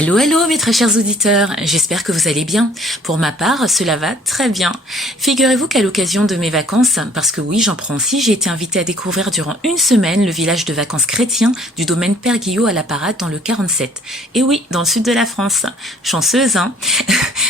Hello, hello mes très chers auditeurs, j'espère que vous allez bien. Pour ma part, cela va très bien. Figurez-vous qu'à l'occasion de mes vacances, parce que oui, j'en prends aussi, j'ai été invitée à découvrir durant une semaine le village de vacances chrétien du domaine Père Guillot à la Parade dans le 47. Et oui, dans le sud de la France. Chanceuse, hein.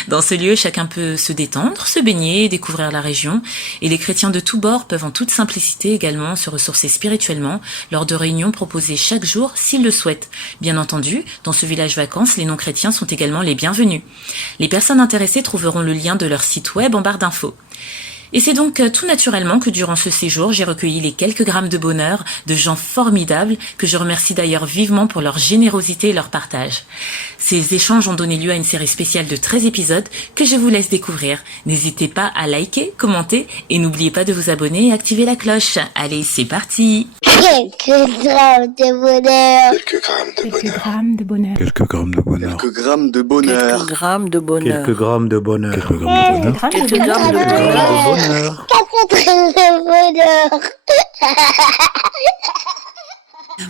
Dans ce lieu, chacun peut se détendre, se baigner, découvrir la région. Et les chrétiens de tous bords peuvent en toute simplicité également se ressourcer spirituellement lors de réunions proposées chaque jour s'ils le souhaitent. Bien entendu, dans ce village vacances, les non-chrétiens sont également les bienvenus. Les personnes intéressées trouveront le lien de leur site web en barre d'infos. Et c'est donc tout naturellement que durant ce séjour, j'ai recueilli les quelques grammes de bonheur de gens formidables que je remercie d'ailleurs vivement pour leur générosité et leur partage. Ces échanges ont donné lieu à une série spéciale de 13 épisodes que je vous laisse découvrir. N'hésitez pas à liker, commenter et n'oubliez pas de vous abonner et activer la cloche. Allez, c'est parti! Quelques grammes de bonheur. Quelques grammes de bonheur. Quelques grammes de bonheur. Quelques grammes de bonheur. Quelques grammes de bonheur. Quelques grammes de bonheur. Quelques grammes de bonheur. Quelques grammes de bonheur. Quelques grammes de bonheur.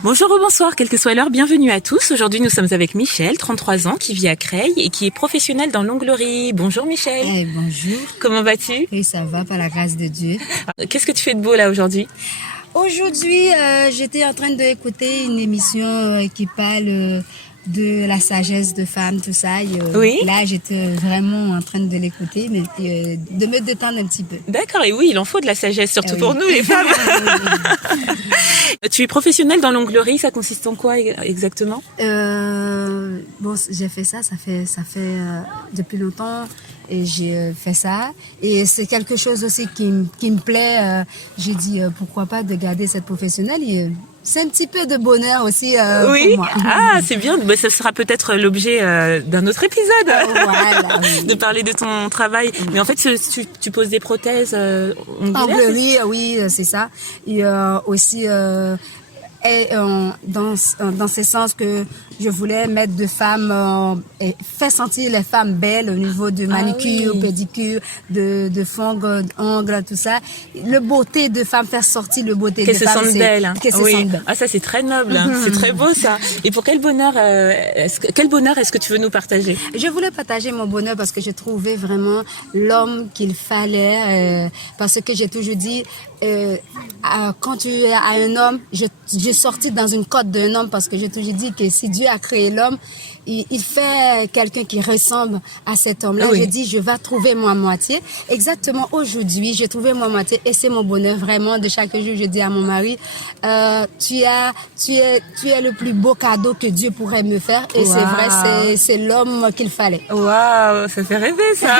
Bonjour ou bonsoir, quelle que soit l'heure, bienvenue à tous. Aujourd'hui, nous sommes avec Michel, 33 ans, qui vit à Creil et qui est professionnel dans l'onglerie. Bonjour Michel. Bonjour. Comment vas-tu? Et ça va par la grâce de Dieu. Qu'est-ce que tu fais de beau là aujourd'hui? Aujourd'hui, j'étais en train d'écouter une émission qui parle de la sagesse de femmes, tout ça. Oui. Là, j'étais vraiment en train de l'écouter, mais de me détendre un petit peu. D'accord, et oui, il en faut de la sagesse, surtout Oui. pour nous les femmes. Tu es professionnelle dans l'onglerie, ça consiste en quoi exactement? Bon, j'ai fait ça fait depuis longtemps et j'ai fait ça et c'est quelque chose aussi qui me plaît. J'ai dit pourquoi pas de garder cette professionnelle et c'est un petit peu de bonheur aussi Oui, pour moi. ah c'est bien, bah, ça sera peut-être l'objet d'un autre épisode, Voilà, oui. de parler de ton travail. Mais en fait, tu poses des prothèses ongulaires? Onglerie, oui, c'est ça. Et aussi dans ce sens que je voulais mettre de femmes et faire sentir les femmes belles au niveau de manicure, oui. pédicure, de fond, ongles, tout ça. Le beauté de femmes, faire sortir le beauté Qu'elles de se femmes. sentent belles. Hein. Qu'elles se Oui. sentent belles. Ah ça c'est très noble, hein. C'est très beau ça. Et pour quel bonheur est-ce que tu veux nous partager? Je voulais partager mon bonheur parce que j'ai trouvé vraiment l'homme qu'il fallait, parce que j'ai toujours dit, quand tu es à un homme, j'ai sorti dans une cote d'un homme parce que j'ai toujours dit que si Dieu a créé l'homme, il fait quelqu'un qui ressemble à cet homme-là. Oui. J'ai dit, je vais trouver ma moitié. Exactement aujourd'hui, j'ai trouvé ma moitié et c'est mon bonheur vraiment de chaque jour. Je dis à mon mari, tu es le plus beau cadeau que Dieu pourrait me faire et Wow. c'est vrai, c'est l'homme qu'il fallait. Waouh, ça fait rêver ça.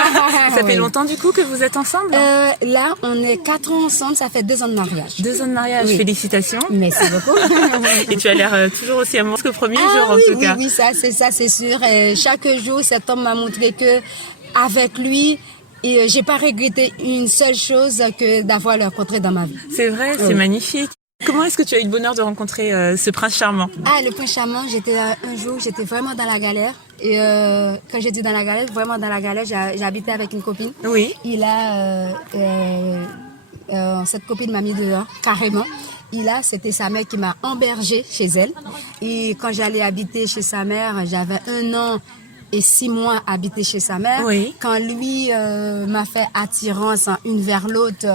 Ça fait Oui. longtemps du coup que vous êtes ensemble? Là, on est 4 ans ensemble, ça fait 2 ans de mariage. 2 ans de mariage, Oui. Félicitations. Merci beaucoup. Et tu as l'air toujours aussi amoureuse qu'au premier jour Ah en oui, tout cas. oui, ça c'est sûr. Et chaque jour, cet homme m'a montré que avec lui, et j'ai pas regretté une seule chose que d'avoir le rencontré dans ma vie. C'est vrai, c'est Oui. magnifique. Comment est-ce que tu as eu le bonheur de rencontrer ce prince charmant? Ah, le prince charmant, un jour, j'étais vraiment dans la galère. Et quand j'ai dit dans la galère, vraiment dans la galère, j'habitais avec une copine. Oui. Cette copine m'a mis dehors, carrément. C'était sa mère qui m'a embergée chez elle. Et quand j'allais habiter chez sa mère, j'avais 1 an et 6 mois habité chez sa mère. Oui. Quand lui m'a fait attirance une vers l'autre,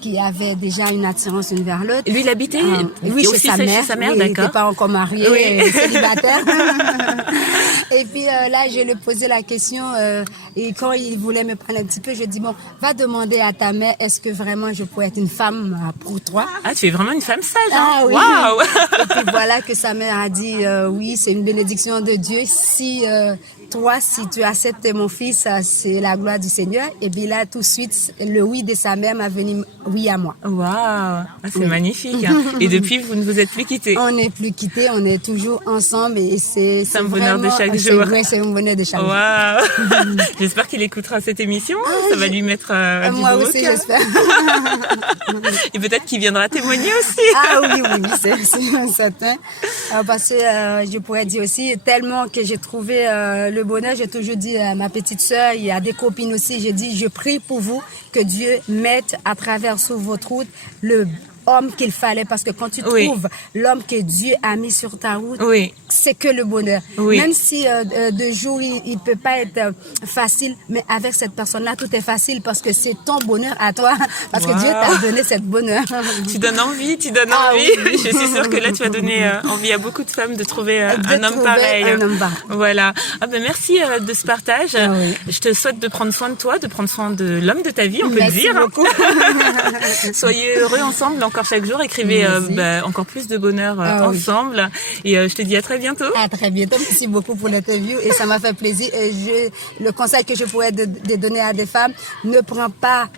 qui avait déjà une attirance une vers l'autre. Lui, il habitait Oui, aussi chez sa mère. Chez sa mère, Oui, il n'était d'accord. pas encore marié, Oui. célibataire. Et puis là, je lui posais la question et quand il voulait me prendre un petit peu, je dis bon, va demander à ta mère, est-ce que vraiment je pourrais être une femme pour toi? Ah, tu es vraiment une femme sage, hein? Ah oui. Waouh. Et puis voilà que sa mère a dit oui, c'est une bénédiction de Dieu. Si tu acceptes mon fils, c'est la gloire du Seigneur. Et puis là, tout de suite, le oui de sa mère m'a venu oui à moi. Waouh, ah, c'est Oui. magnifique. Hein. Et depuis, vous ne vous êtes plus quittés. On n'est plus quittés, on est toujours ensemble et c'est un bonheur de vraiment- chaque jour. Oui, c'est un bonheur de chaque jour. Waouh. J'espère qu'il écoutera cette émission. Ça va lui mettre du Moi beau au aussi, cœur. j'espère. Et peut-être qu'il viendra témoigner aussi. Ah oui, c'est certain. Parce que je pourrais dire aussi, tellement que j'ai trouvé le bonheur, j'ai toujours dit à ma petite sœur, il y a des copines aussi, j'ai dit, je prie pour vous que Dieu mette à travers sur votre route homme qu'il fallait, parce que quand tu Oui. trouves l'homme que Dieu a mis sur ta route, Oui. c'est que le bonheur. Oui. Même si de jour il peut pas être facile, mais avec cette personne-là tout est facile parce que c'est ton bonheur à toi, parce que Wow. Dieu t'a donné cette bonheur. Tu donnes envie, tu donnes Ah envie. oui. Je suis sûre que là, tu vas donner envie à beaucoup de femmes de trouver un homme trouver pareil. un homme pareil. Voilà. Ah ben, merci de ce partage. Ah oui. Je te souhaite de prendre soin de toi, de prendre soin de l'homme de ta vie, on peut Merci le dire. beaucoup. Soyez heureux ensemble encore chaque jour. Écrivez Merci. encore plus de bonheur Ah oui. ensemble. Et je te dis à très bientôt. À très bientôt. Merci beaucoup pour l'interview et ça m'a fait plaisir. Et le conseil que je pourrais donner à des femmes, ne prends pas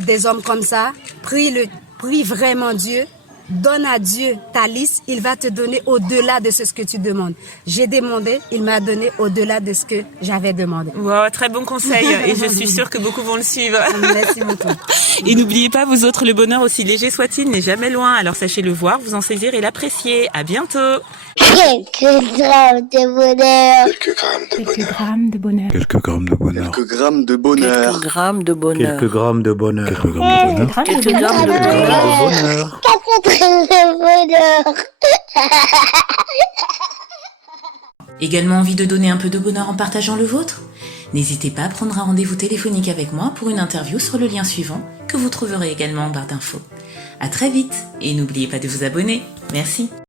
des hommes comme ça. Prie vraiment Dieu. Donne à Dieu ta liste, il va te donner au-delà de ce que tu demandes. J'ai demandé, il m'a donné au-delà de ce que j'avais demandé. Wow, très bon conseil et je suis sûre que beaucoup vont le suivre. Merci beaucoup. Et n'oubliez pas, vous autres, le bonheur, aussi léger soit-il, n'est jamais loin. Alors sachez le voir, vous en saisir et l'apprécier. À bientôt. Quelques grammes de bonheur. Quelques grammes de bonheur. Quelques grammes de bonheur. Quelques grammes de bonheur. Quelques grammes de bonheur. Quelques grammes de bonheur. Quelques grammes de bonheur. 4 grammes de bonheur. Également envie de donner un peu de bonheur en partageant le vôtre ? N'hésitez pas à prendre un rendez-vous téléphonique avec moi pour une interview sur le lien suivant que vous trouverez également en barre d'infos. À très vite et n'oubliez pas de vous abonner. Merci.